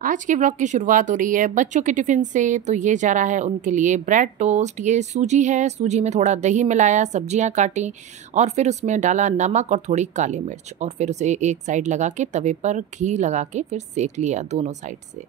आज के ब्लॉग की शुरुआत हो रही है बच्चों के टिफ़िन से। तो ये जा रहा है उनके लिए ब्रेड टोस्ट। ये सूजी है, सूजी में थोड़ा दही मिलाया, सब्जियां काटी और फिर उसमें डाला नमक और थोड़ी काली मिर्च और फिर उसे एक साइड लगा के तवे पर घी लगा के फिर सेक लिया दोनों साइड से।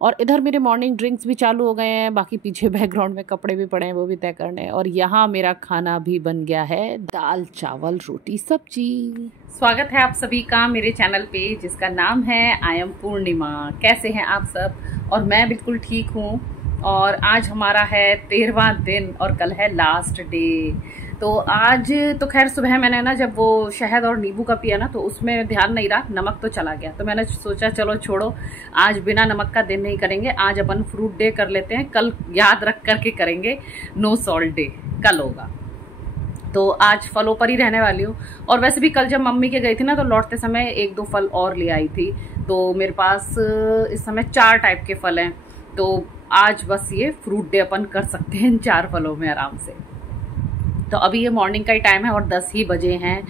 और इधर मेरे मॉर्निंग ड्रिंक्स भी चालू हो गए हैं, बाकी पीछे बैकग्राउंड में कपड़े भी पड़े हैं, वो भी तय करने हैं। और यहाँ मेरा खाना भी बन गया है, दाल चावल रोटी सब्जी। स्वागत है आप सभी का मेरे चैनल पे जिसका नाम है आई एम पूर्णिमा। कैसे हैं आप सब? और मैं बिल्कुल ठीक हूँ। और आज हमारा है 13वां दिन और कल है लास्ट डे। तो आज तो खैर सुबह मैंने ना जब वो शहद और नींबू का पिया ना तो उसमें ध्यान नहीं रहा, नमक तो चला गया। तो मैंने सोचा चलो छोड़ो, आज बिना नमक का दिन नहीं करेंगे, आज अपन फ्रूट डे कर लेते हैं। कल याद रख करके करेंगे नो सॉल्ट डे, कल होगा। तो आज फलों पर ही रहने वाली हूँ। और वैसे भी कल जब मम्मी के गई थी ना तो लौटते समय एक दो फल और ले आई थी। तो मेरे पास इस समय 4 टाइप के फल हैं। तो आज बस ये फ्रूट डे अपन कर सकते हैं इन 4 फलों में आराम से। तो अभी ये मॉर्निंग का ही टाइम है और 10 ही बजे हैं।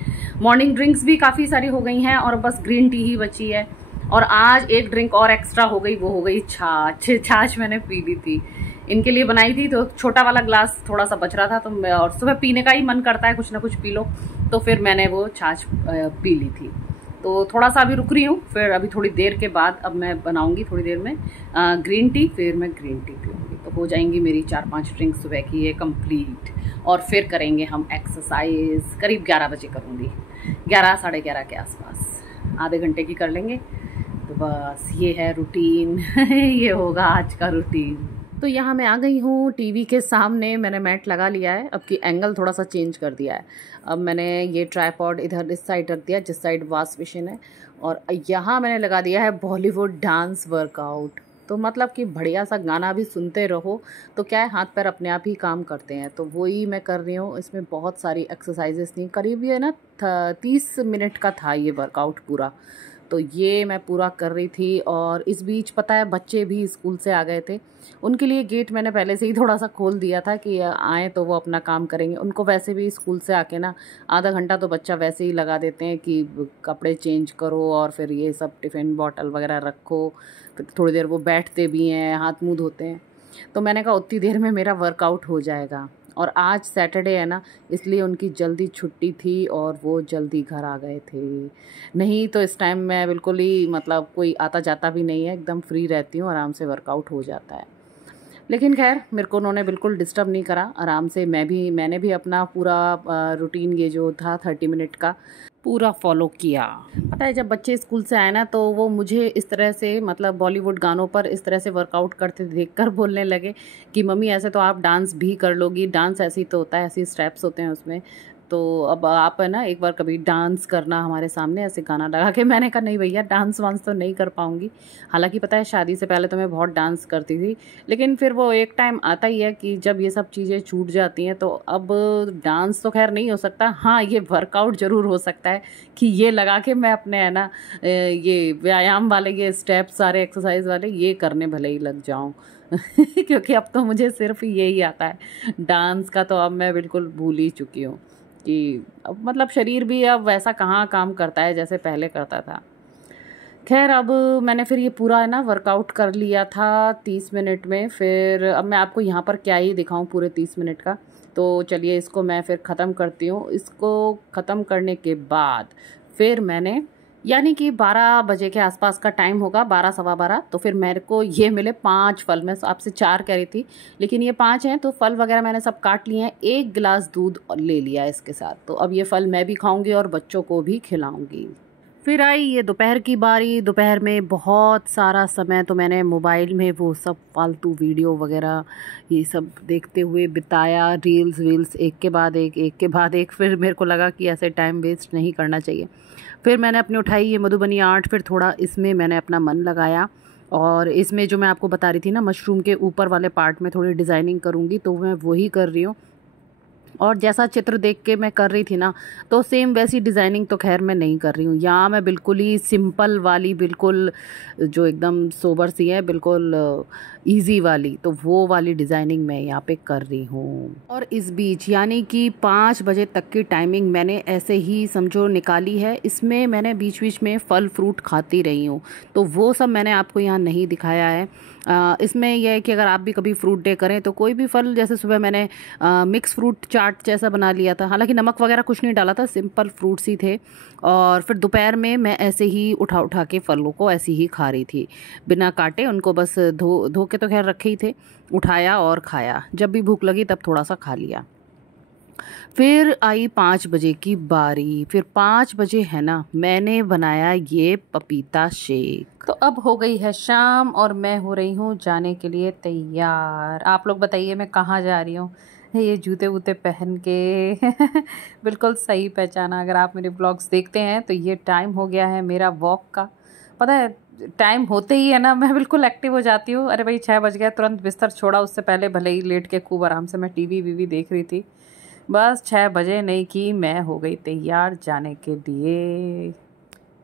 मॉर्निंग ड्रिंक्स भी काफ़ी सारी हो गई हैं और बस ग्रीन टी ही बची है। और आज एक ड्रिंक और एक्स्ट्रा हो गई, वो हो गई छाछ। छाछ मैंने पी ली थी, इनके लिए बनाई थी। तो छोटा वाला ग्लास थोड़ा सा बच रहा था तो मैं, और सुबह पीने का ही मन करता है कुछ ना कुछ पी लो, तो फिर मैंने वो छाछ पी ली थी। तो थोड़ा सा अभी रुक रही हूँ, फिर अभी थोड़ी देर के बाद अब मैं बनाऊंगी थोड़ी देर में ग्रीन टी, फिर मैं ग्रीन टी पीऊँगी। तो हो जाएंगी मेरी 4-5 ड्रिंक सुबह की ये कंप्लीट। और फिर करेंगे हम एक्सरसाइज, करीब 11 बजे करूँगी, 11 साढ़े 11 के आसपास, आधे घंटे की कर लेंगे। तो बस ये है रूटीन ये होगा आज का रूटीन। तो यहाँ मैं आ गई हूँ टीवी के सामने, मैंने मैट लगा लिया है। अब की एंगल थोड़ा सा चेंज कर दिया है। अब मैंने ये ट्राइपॉड इधर इस साइड रख दिया जिस साइड वॉश बेसिन है, और यहाँ मैंने लगा दिया है बॉलीवुड डांस वर्कआउट। तो मतलब कि बढ़िया सा गाना भी सुनते रहो तो क्या है, हाथ पैर अपने आप ही काम करते हैं। तो वही मैं कर रही हूँ। इसमें बहुत सारी एक्सरसाइजेस थी, करीब ये ना 30 मिनट का था ये वर्कआउट पूरा। तो ये मैं पूरा कर रही थी। और इस बीच पता है बच्चे भी स्कूल से आ गए थे, उनके लिए गेट मैंने पहले से ही थोड़ा सा खोल दिया था कि आए तो वो अपना काम करेंगे। उनको वैसे भी स्कूल से आके ना आधा घंटा तो बच्चा वैसे ही लगा देते हैं कि कपड़े चेंज करो और फिर ये सब टिफ़िन बॉटल वगैरह रखो, फिर थोड़ी देर वो बैठते भी हैं, हाथ मुँह धोते हैं। तो मैंने कहा उतनी देर में मेरा वर्कआउट हो जाएगा। और आज सैटरडे है ना, इसलिए उनकी जल्दी छुट्टी थी और वो जल्दी घर आ गए थे। नहीं तो इस टाइम मैं बिल्कुल ही मतलब कोई आता जाता भी नहीं है, एकदम फ्री रहती हूँ, आराम से वर्कआउट हो जाता है। लेकिन खैर मेरे को उन्होंने बिल्कुल डिस्टर्ब नहीं करा, आराम से मैंने भी अपना पूरा रूटीन ये जो था 30 मिनट का पूरा फॉलो किया। पता है जब बच्चे स्कूल से आए ना तो वो मुझे इस तरह से मतलब बॉलीवुड गानों पर इस तरह से वर्कआउट करते देखकर बोलने लगे कि मम्मी ऐसे तो आप डांस भी कर लोगी, डांस ऐसे ही तो होता है, ऐसे स्टेप्स होते हैं उसमें, तो अब आप है ना एक बार कभी डांस करना हमारे सामने ऐसे गाना लगा के। मैंने कहा नहीं भैया, डांस वांस तो नहीं कर पाऊँगी। हालांकि पता है शादी से पहले तो मैं बहुत डांस करती थी, लेकिन फिर वो एक टाइम आता ही है कि जब ये सब चीज़ें छूट जाती हैं। तो अब डांस तो खैर नहीं हो सकता, हाँ ये वर्कआउट ज़रूर हो सकता है कि ये लगा के मैं अपने है ना ये व्यायाम वाले ये स्टेप्स सारे एक्सरसाइज वाले ये करने भले ही लग जाऊँ क्योंकि अब तो मुझे सिर्फ यही आता है, डांस का तो अब मैं बिल्कुल भूल ही चुकी हूँ कि अब मतलब शरीर भी अब वैसा कहाँ काम करता है जैसे पहले करता था। खैर अब मैंने फिर ये पूरा है ना वर्कआउट कर लिया था 30 मिनट में। फिर अब मैं आपको यहाँ पर क्या ही दिखाऊं पूरे 30 मिनट का। तो चलिए इसको मैं फिर ख़त्म करती हूँ। इसको ख़त्म करने के बाद फिर मैंने यानी कि 12 बजे के आसपास का टाइम होगा, 12 सवा 12। तो फिर मेरे को ये मिले 5 फल, मैं आपसे 4 कह रही थी लेकिन ये 5 हैं। तो फल वगैरह मैंने सब काट लिए हैं, 1 गिलास दूध ले लिया इसके साथ। तो अब ये फल मैं भी खाऊंगी और बच्चों को भी खिलाऊंगी। फिर आई ये दोपहर की बारी। दोपहर में बहुत सारा समय तो मैंने मोबाइल में वो सब फालतू वीडियो वगैरह ये सब देखते हुए बिताया, रील्स वील्स एक के बाद एक के बाद एक। फिर मेरे को लगा कि ऐसे टाइम वेस्ट नहीं करना चाहिए। फिर मैंने अपनी उठाई ये मधुबनी आर्ट, फिर थोड़ा इसमें मैंने अपना मन लगाया। और इसमें जो मैं आपको बता रही थी ना, मशरूम के ऊपर वाले पार्ट में थोड़ी डिज़ाइनिंग करूँगी, तो मैं वही कर रही हूँ। और जैसा चित्र देख के मैं कर रही थी ना, तो सेम वैसी डिज़ाइनिंग तो खैर मैं नहीं कर रही हूँ। यहाँ मैं बिल्कुल ही सिंपल वाली, बिल्कुल जो एकदम सोबर सी है, बिल्कुल इजी वाली, तो वो वाली डिज़ाइनिंग मैं यहाँ पे कर रही हूँ। और इस बीच यानी कि 5 बजे तक की टाइमिंग मैंने ऐसे ही समझो निकाली है। इसमें मैंने बीच बीच में फल फ्रूट खाती रही हूँ, तो वो सब मैंने आपको यहाँ नहीं दिखाया है। इसमें यह है कि अगर आप भी कभी फ्रूट डे करें तो कोई भी फल, जैसे सुबह मैंने मिक्स फ्रूट चाट जैसा बना लिया था, हालांकि नमक वगैरह कुछ नहीं डाला था, सिंपल फ्रूट्स ही थे। और फिर दोपहर में मैं ऐसे ही उठा उठा के फलों को ऐसे ही खा रही थी, बिना काटे उनको, बस धो धो के तो खैर रखे ही थे, उठाया और खाया। जब भी भूख लगी तब थोड़ा सा खा लिया। फिर आई 5 बजे की बारी। फिर 5 बजे है ना, मैंने बनाया ये पपीता शेक। तो अब हो गई है शाम और मैं हो रही हूँ जाने के लिए तैयार। आप लोग बताइए मैं कहाँ जा रही हूँ। ये जूते वूते पहन के बिल्कुल सही पहचाना। अगर आप मेरे ब्लॉग्स देखते हैं तो ये टाइम हो गया है मेरा वॉक का। पता है, टाइम होते ही है ना मैं बिल्कुल एक्टिव हो जाती हूँ। अरे भाई 6 बज गए, तुरंत बिस्तर छोड़ा। उससे पहले भले ही लेट के खूब आराम से मैं टीवी वीवी देख रही थी। बस 6 बजे नहीं कि मैं हो गई तैयार जाने के लिए।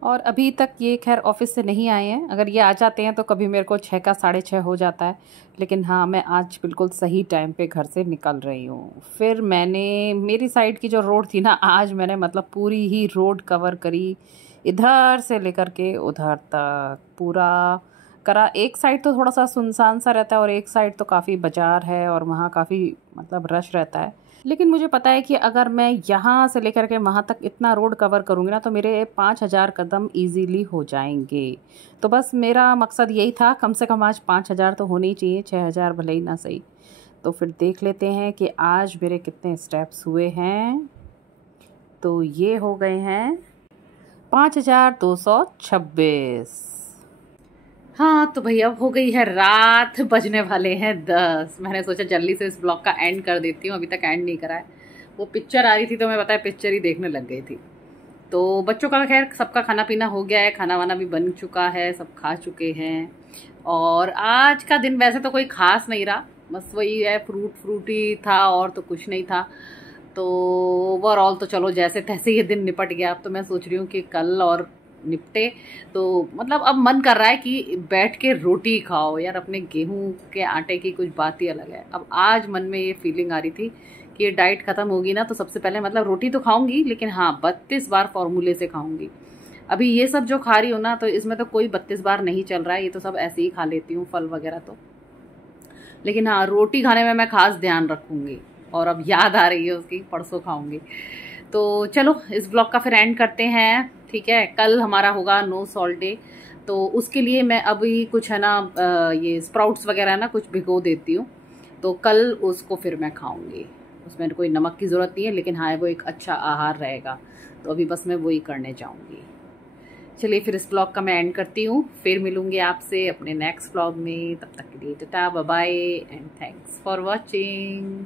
और अभी तक ये खैर ऑफिस से नहीं आए हैं। अगर ये आ जाते हैं तो कभी मेरे को 6 का 6:30 हो जाता है। लेकिन हाँ, मैं आज बिल्कुल सही टाइम पे घर से निकल रही हूँ। फिर मैंने मेरी साइड की जो रोड थी ना, आज मैंने मतलब पूरी ही रोड कवर करी, इधर से लेकर के उधर तक पूरा करा। एक साइड तो थोड़ा सा सुनसान सा रहता है और एक साइड तो काफ़ी बाज़ार है और वहाँ काफ़ी मतलब रश रहता है। लेकिन मुझे पता है कि अगर मैं यहाँ से लेकर के वहाँ तक इतना रोड कवर करूँगी ना, तो मेरे 5,000 कदम इजीली हो जाएंगे। तो बस मेरा मकसद यही था, कम से कम आज 5,000 तो होने ही चाहिए, 6,000 भले ही ना सही। तो फिर देख लेते हैं कि आज मेरे कितने स्टेप्स हुए हैं। तो ये हो गए हैं 5,226। हाँ तो भैया अब हो गई है रात, बजने वाले हैं 10। मैंने सोचा जल्दी से इस ब्लॉग का एंड कर देती हूँ, अभी तक एंड नहीं करा है। वो पिक्चर आ रही थी तो मैं पता है पिक्चर ही देखने लग गई थी। तो बच्चों का खैर सबका खाना पीना हो गया है, खाना वाना भी बन चुका है, सब खा चुके हैं। और आज का दिन वैसे तो कोई खास नहीं रहा, बस वही है, फ्रूट ही था और तो कुछ नहीं था। तो ओवरऑल तो चलो जैसे तैसे ये दिन निपट गया। अब तो मैं सोच रही हूँ कि कल और निपटे। तो मतलब अब मन कर रहा है कि बैठ के रोटी खाओ यार, अपने गेहूं के आटे की कुछ बात ही अलग है। अब आज मन में ये फीलिंग आ रही थी कि ये डाइट खत्म होगी ना, तो सबसे पहले मतलब रोटी तो खाऊंगी, लेकिन हाँ 32 बार फॉर्मूले से खाऊंगी। अभी ये सब जो खा रही हूँ ना, तो इसमें तो कोई 32 बार नहीं चल रहा है, ये तो सब ऐसे ही खा लेती हूँ फल वगैरह तो। लेकिन हाँ, रोटी खाने में मैं खास ध्यान रखूंगी, और अब याद आ रही है उसकी, परसों खाऊंगी। तो चलो इस ब्लॉग का फिर एंड करते हैं, ठीक है। कल हमारा होगा नो सॉल्ट डे, तो उसके लिए मैं अभी कुछ है ना ये स्प्राउट्स वगैरह है ना कुछ भिगो देती हूँ, तो कल उसको फिर मैं खाऊंगी। उसमें कोई नमक की ज़रूरत नहीं है, लेकिन हाँ वो एक अच्छा आहार रहेगा। तो अभी बस मैं वही करने जाऊँगी। चलिए फिर इस ब्लॉग का मैं एंड करती हूँ, फिर मिलूंगी आपसे अपने नेक्स्ट ब्लॉग में। तब तक के लिए tata bye bye and thanks for watching.